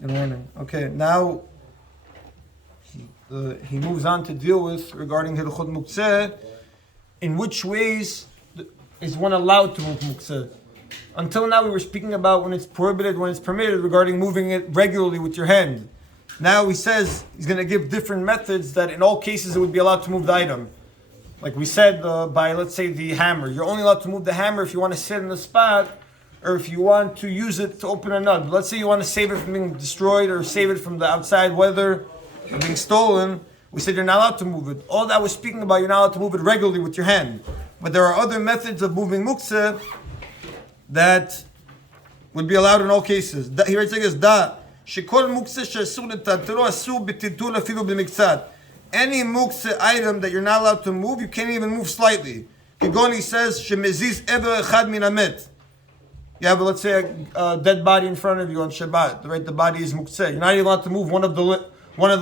Good morning. Okay, now he moves on to deal with regarding Hilchot Muktze. In which ways is one allowed to move Muktze? Until now, we were speaking about when it's prohibited, when it's permitted, regarding moving it regularly with your hand. Now he says he's going to give different methods that in all cases it would be allowed to move the item. Like we said, by let's say the hammer, you're only allowed to move the hammer if you want to sit in the spot, or if you want to use it to open a nut. But let's say you want to save it from being destroyed or save it from the outside weather or being stolen. We said you're not allowed to move it. All that was speaking about, you're not allowed to move it regularly with your hand. But there are other methods of moving Muktze that would be allowed in all cases. He writes like this, shekol Muktze she'asur letatero asur b'titul afilu b'miktzat. Any Muktze item that you're not allowed to move, you can't even move slightly. Kigoni says, shemeziz ever echad min hamet. You have, let's say, a dead body in front of you on Shabbat. Right, the body is Muktze. You're not even allowed to move one of the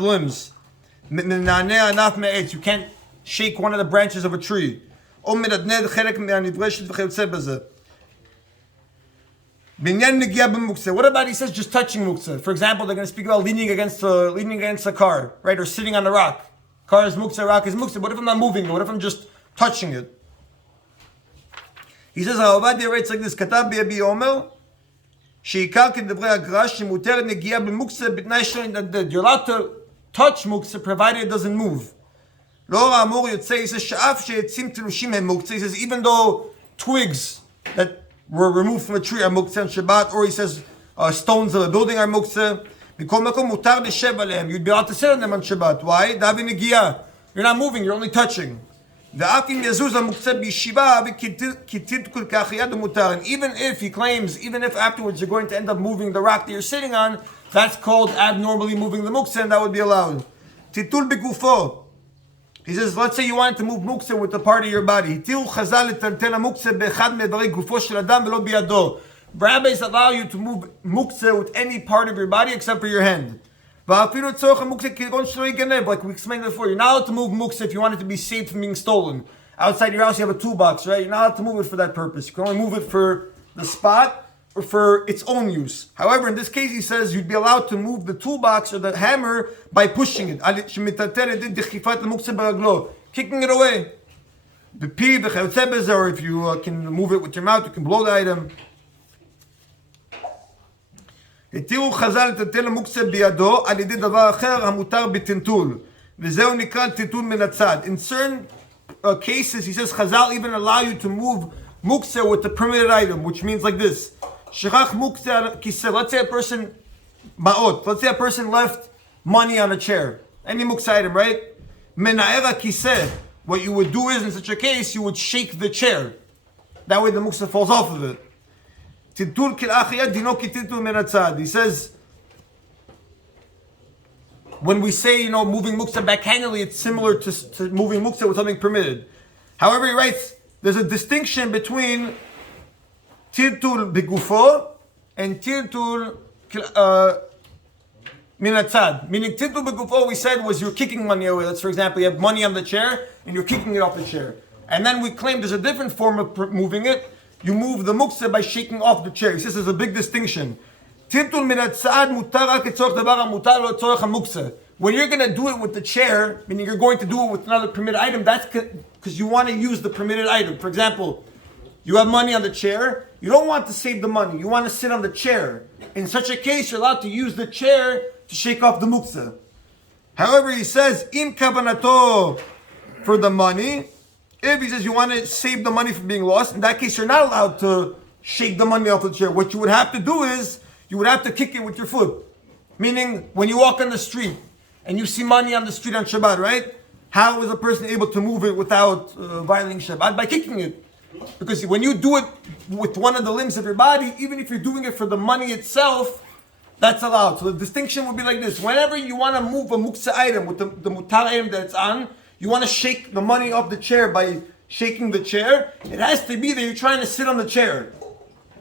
limbs. You can't shake one of the branches of a tree. What about he says just touching Muktze? For example, they're going to speak about leaning against a car, right, or sitting on a rock. Car is Muktze, rock is Muktze. What if I'm not moving it? What if I'm just touching it? He says, Ha'avadia writes like this, Katav bi'abi omer, she'ikar k'devrei hagrash, she'muteret negiya b'muktzeh b'tnai shelo yinaded. You're allowed to touch Muktze provided it doesn't move. Lo ha'amor yotzei, he says, she'af she'etzim telushim hem Muktze. He says, even though twigs that were removed from a tree are Muktze on Shabbat, or he says, stones of a building are Muktze, mikol makom mutar leshev alehem. You'd be allowed to sit on them on Shabbat. Why? Davi negiya. You're not moving, you're only touching. And even if he claims, even if afterwards you're going to end up moving the rock that you're sitting on, that's called abnormally moving the Muktze, and that would be allowed. Titul begufo. He says, let's say you wanted to move Muktze with a part of your body. Rabbis allow you to move Muktze with any part of your body except for your hand. Like we explained before, you're not allowed to move Muktze if you want it to be safe from being stolen. Outside your house you have a toolbox, right? You're not allowed to move it for that purpose. You can only move it for the spot or for its own use. However, in this case he says you'd be allowed to move the toolbox or the hammer by pushing it. Kicking it away. Or if you can move it with your mouth, you can blow the item. התירו חז"ל לטלטל המוקצה בידו על ידי דבר אחר המותר בטלטול וזהו נקרא טלטול מן הצד. In certain cases he says Chazal even allow you to move muktzeh with the permitted item, which means like this. שכח מוקצה על כיסא. Let's say a person left money on a chair, any muktzeh item, right? מנער הכיסא. What you would do is, in such a case, you would shake the chair, that way the muktzeh falls off of it. He says, when we say, moving Muktze backhandedly, it's similar to moving Muktze with something permitted. However, he writes, there's a distinction between tirtul begufo and tirtul minatzad. Meaning, tirtul begufo, we said, was you're kicking money away. Let's, for example, you have money on the chair and you're kicking it off the chair. And then we claim there's a different form of moving it. You move the Muktze by shaking off the chair. He says there's a big distinction. When you're going to do it with the chair, meaning you're going to do it with another permitted item, that's because you want to use the permitted item. For example, you have money on the chair. You don't want to save the money. You want to sit on the chair. In such a case, you're allowed to use the chair to shake off the Muktze. However, he says, im kavanato for the money. If he says you want to save the money from being lost, in that case you're not allowed to shake the money off the chair. What you would have to do is, you would have to kick it with your foot. Meaning, when you walk on the street, and you see money on the street on Shabbat, right? How is a person able to move it without violating Shabbat? By kicking it. Because when you do it with one of the limbs of your body, even if you're doing it for the money itself, that's allowed. So the distinction would be like this. Whenever you want to move a Muktze item with the mutar item that it's on, you want to shake the money off the chair by shaking the chair, it has to be that you're trying to sit on the chair.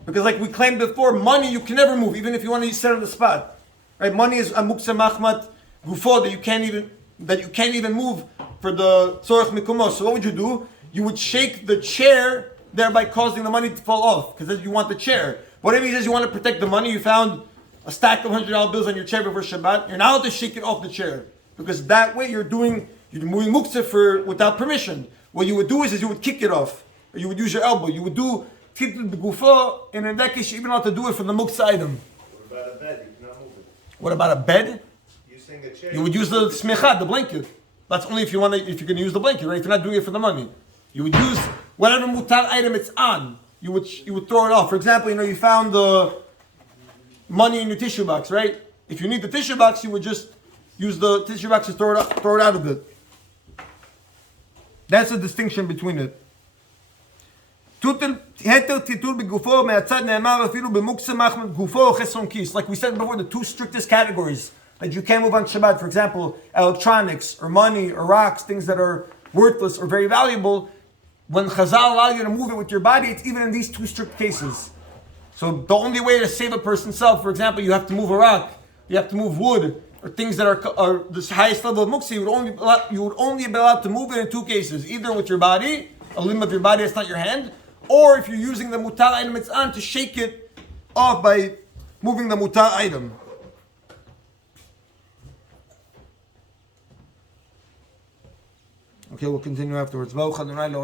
Because like we claimed before, money you can never move, even if you want to sit on the spot. Right? Money is a Muktze machmat gufo that you can't even move for the tzorech mikumos. So what would you do? You would shake the chair, thereby causing the money to fall off, because you want the chair. Whatever he says you want to protect the money, you found a stack of $100 bills on your chair before Shabbat, you're not allowed to shake it off the chair. Because that way you're moving Muktze without permission. What you would do is you would kick it off. Or you would use your elbow. You would do Titul B'Gufo, and in that case, you're even allowed to do it from the Muktze item. What about a bed? You cannot move it. What about a bed? Using a chair. You would use the smicha, the blanket. That's only if you're going to use the blanket, right? If you're not doing it for the money. You would use whatever mutar item it's on. You would throw it off. For example, you found the money in your tissue box, right? If you need the tissue box, you would just use the tissue box to throw it out of it. That's the distinction between it. Like we said before, the two strictest categories that you can't move on Shabbat, for example, electronics or money or rocks, things that are worthless or very valuable, when Chazal allow you to move it with your body, it's even in these two strict cases. So the only way to save a person's self, for example, you have to move a rock, you have to move wood, or things that are the highest level of Muktze, you would only be allowed to move it in two cases, either with your body, a limb of your body that's not your hand, or if you're using the mutar item it's on to shake it off by moving the mutar item. Okay, we'll continue afterwards. Amen.